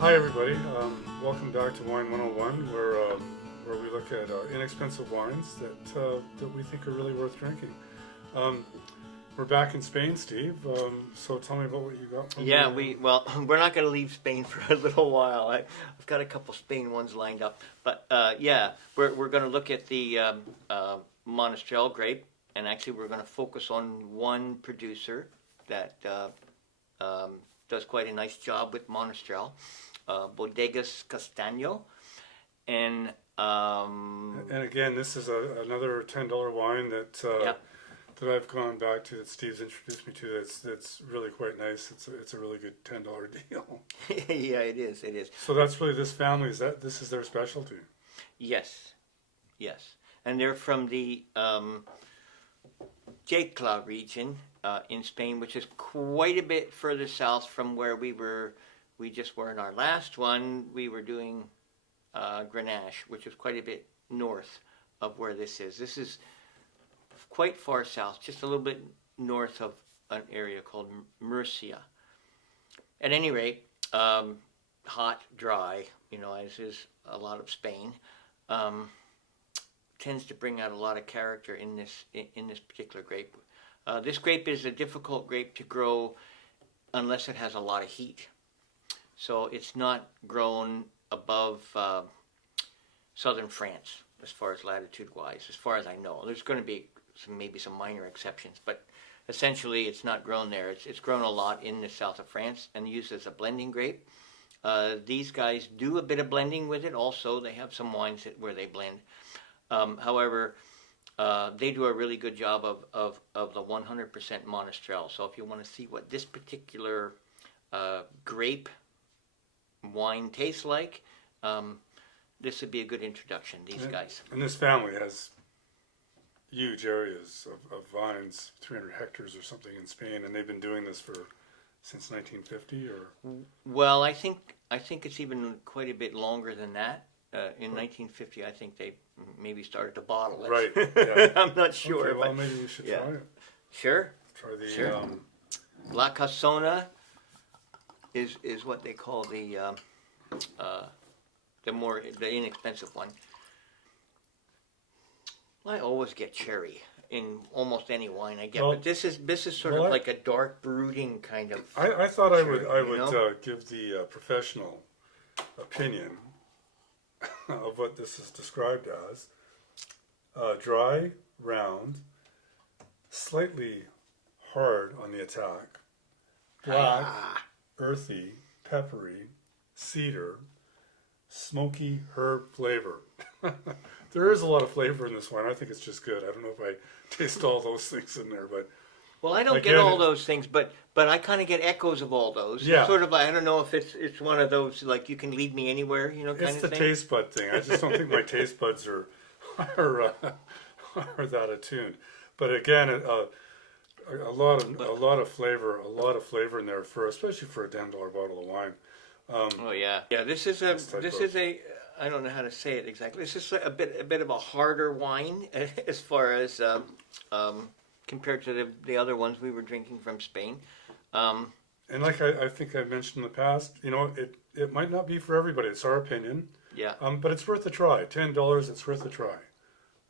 Hi everybody, welcome back to Wine 101, where we look at inexpensive wines that we think are really worth drinking. Um, we're back in Spain, Steve. So tell me about what you got. Yeah, we're not going to leave Spain for a little while. I've got a couple Spain ones lined up, but yeah, we're going to look at the Monastrell grape, and actually we're going to focus on one producer that does quite a nice job with Monastrell, Bodegas Castano, and And again, this is another $10 wine yeah. that I've gone back to, that Steve's introduced me to. That's really quite nice. It's a really good $10 deal. Yeah, it is. It is. So that's really this family. This is their specialty? Yes, yes, and they're from the Jecla region in Spain, which is quite a bit further south from where we were. We just were in our last one. We were doing Grenache, which is quite a bit north of where this is. This is quite far south, just a little bit north of an area called Murcia. At any rate, hot, dry, as is a lot of Spain, tends to bring out a lot of character in this particular grape. This grape is a difficult grape to grow unless it has a lot of heat. So it's not grown above southern France as far as latitude-wise, as far as I know. There's going to be maybe some minor exceptions, but essentially it's not grown there. It's grown a lot in the south of France and used as a blending grape. These guys do a bit of blending with it also. They have some wines where they blend. However, they do a really good job of the 100% Monastrell. So if you want to see what this particular grape wine tastes like, this would be a good introduction, these guys. And this family has huge areas of vines, 300 hectares or something in Spain, and they've been doing this since 1950, or? Well, I think it's even quite a bit longer than that. In 1950, I think they maybe started to bottle it. Right. Yeah. I'm not sure. Okay, well, maybe we should try it. Sure. Try the. Sure. La Casona is what they call the inexpensive one. I always get cherry in almost any wine I get, but this is sort of like a dark brooding kind of. I thought cherry, I would give the professional opinion of what this is described as: dry, round, slightly hard on the attack, black, earthy, peppery, cedar, smoky herb flavor. There is a lot of flavor in this wine. I think it's just good. I don't know if I taste all those things in there, but well, I don't get all those things, but I kind of get echoes of all those. Yeah. It's sort of like, I don't know if it's one of those like you can lead me anywhere, kind of thing. It's the taste bud thing. I just don't think my taste buds are that attuned. But again, a lot of flavor in there especially for a $10 bottle of wine. Oh yeah, yeah. This is a. I don't know how to say it exactly. This is a bit of a harder wine as far as compared to the other ones we were drinking from Spain. And like I think I mentioned in the past, it might not be for everybody. It's our opinion. Yeah. But it's worth a try. $10, it's worth a try.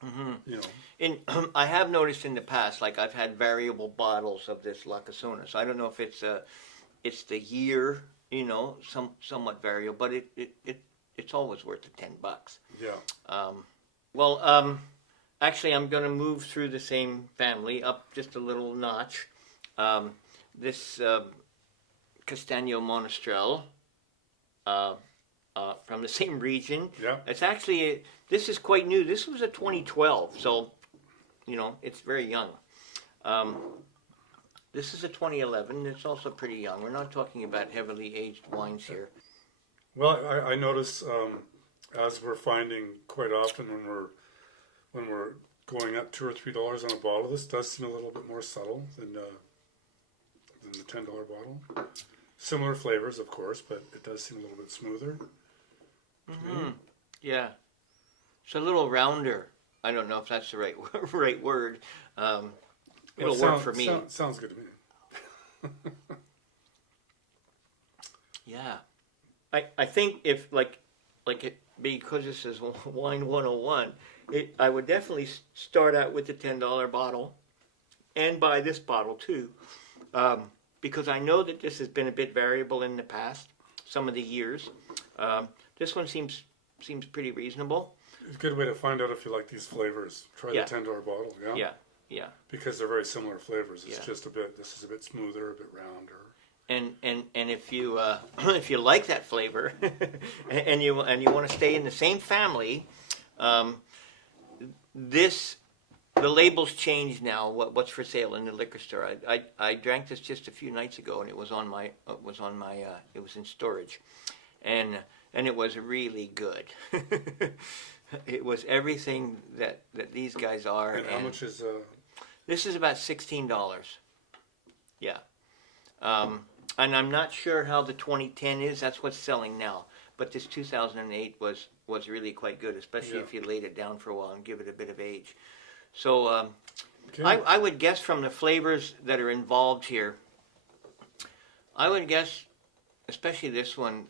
Mm-hmm. I have noticed in the past, like I've had variable bottles of this La Casona. So I don't know if it's the year, somewhat variable, but it's always worth the $10. Yeah. Actually, I'm going to move through the same family up just a little notch. This Castano Monastrell from the same region. Yeah. It's actually this is quite new. This was a 2012, so it's very young. This is a 2011. It's also pretty young. We're not talking about heavily aged wines here. Well, I notice as we're finding quite often when we're going up $2 or $3 on a bottle, this does seem a little bit more subtle than the $10 bottle. Similar flavors, of course, but it does seem a little bit smoother. Mm-hmm. Yeah, it's a little rounder. I don't know if that's the right word. It'll work for me. Sounds good to me. Yeah. I think if because this is Wine 101, I would definitely start out with the $10 bottle and buy this bottle too. Because I know that this has been a bit variable in the past, some of the years. This one seems pretty reasonable. It's a good way to find out if you like these flavors. Try Yeah. the $10 bottle, yeah? Yeah, yeah. Because they're very similar flavors. It's Yeah. just this is a bit smoother, a bit rounder. And if you if you like that flavor and you want to stay in the same family, the labels change now. What's for sale in the liquor store? I drank this just a few nights ago, and it was in storage, and it was really good. It was everything that these guys are. And how much is? This is about $16. Yeah. And I'm not sure how the 2010 is. That's what's selling now. But this 2008 was really quite good, especially if you laid it down for a while and give it a bit of age. So Okay. I would guess from the flavors that are involved here, I would guess, especially this one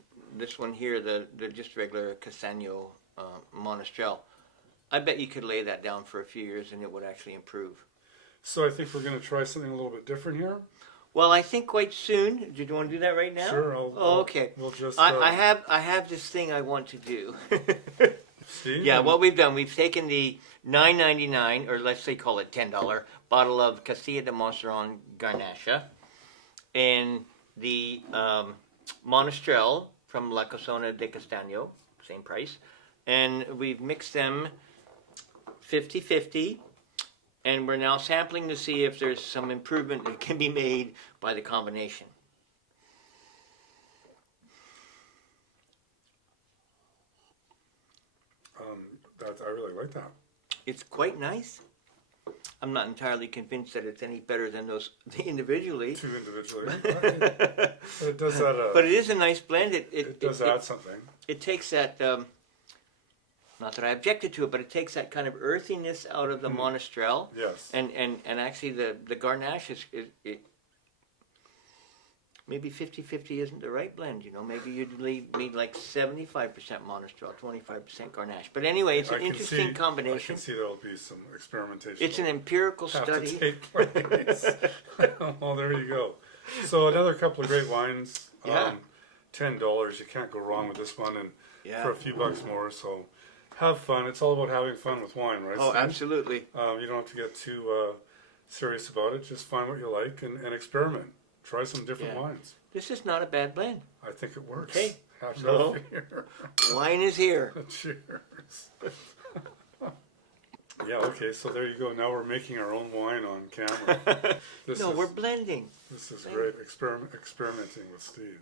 here, the just regular Castano Monastrell, I bet you could lay that down for a few years and it would actually improve. So I think we're going to try something a little bit different here. Well, I think quite soon. Do you want to do that right now? Sure. Okay. We'll just. I have this thing I want to do. Steve? Yeah, what we've done, we've taken the $9.99, or let's say call it $10 bottle of Castilla de Monsterron Garnacha, and the Monastrell from La Casona de Castano, same price, and we've mixed them 50-50. And we're now sampling to see if there's some improvement that can be made by the combination. I really like that. It's quite nice. I'm not entirely convinced that it's any better than those individually. Two individually. But it does that. But it is a nice blend. It does add something. It takes that, not that I objected to it, but it takes that kind of earthiness out of the Monastrell. Yes. And actually the Garnache is maybe 50-50 isn't the right blend, you know. Maybe you'd need like 75% Monastrell, 25% Garnache. But anyway, it's an interesting combination. I can see there'll be some experimentation. It's an empirical study. To take place. Well, there you go. So another couple of great wines. Yeah. $10. You can't go wrong with this one, and Yeah. for a few bucks more. So have fun. It's all about having fun with wine, right? Oh, Steve? absolutely. You don't have to get too serious about it. Just find what you like and experiment. Try some different Yeah. wines. This is not a bad blend. I think it works. Okay. Have No. no fear. Wine is here. Cheers. Yeah, okay, so there you go. Now we're making our own wine on camera. No, we're blending. This is great. Experimenting with Steve.